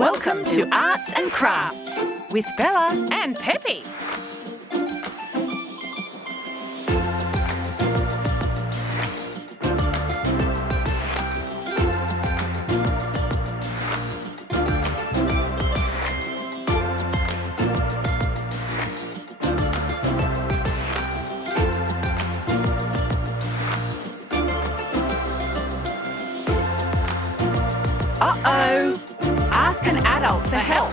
Welcome to Arts and Crafts with Bella and Peppy. Uh-oh! Ask an adult for help.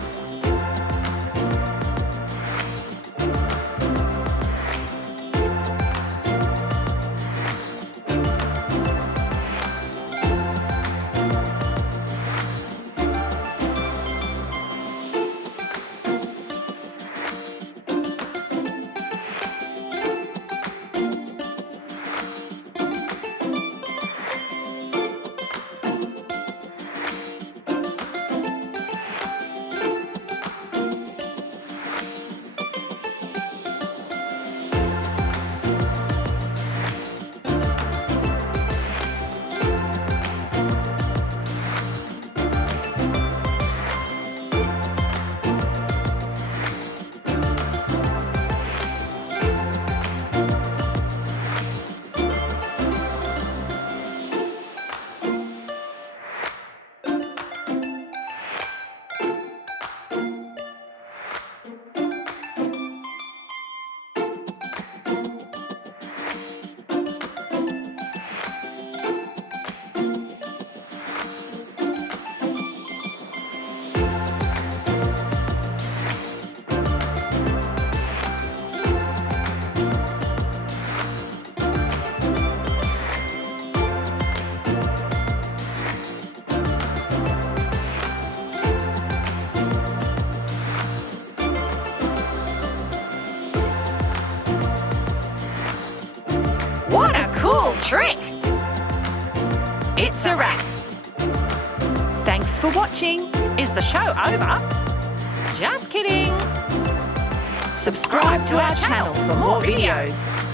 What a cool trick! It's a wrap. Thanks for watching. Is the show over? Just kidding. Subscribe to our channel for more videos.